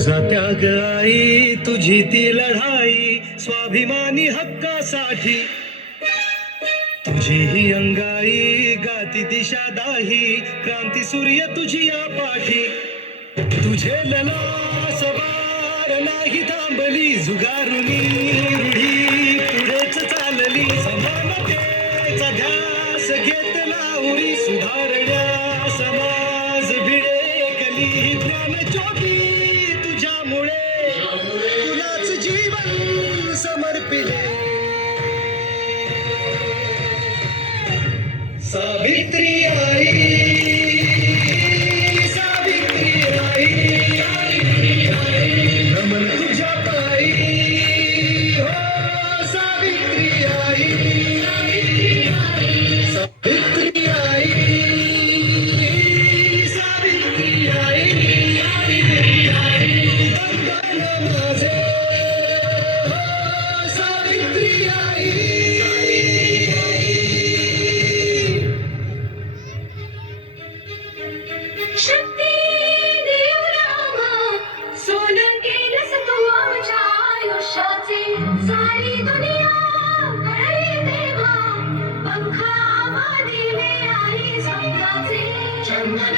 तुझा त्याग आई, तुझी ती लढाई स्वाभिमानी हक्कासाठी, तुझी ही अंगाई गाती दिशा दाही, क्रांती सूर्य तुझी या पाठी, तुझे लला सवार नाही थांबली, जुगारुनी रूढी पुढेच चालली, समानतेचा ध्यास घेतला उरी, सुधारण्या समाज भिडेकली, ज्ञान ज्योती तुझ्यामुळे तुलाच जीवन समर्पिले. सावित्री आई, सावित्री आई, नमन तुझ्या पायी, हो सावित्री आई, सावित्री आई, सावित्री आई, वंदन माझे, हो सावित्री आई. शक्ती देव रामा, सोनं केलंस तू आमच्या आयुष्याचे, सारी दुनिया करे देवा, पंख आम्हा दिले आई स्वतःचे, चंदन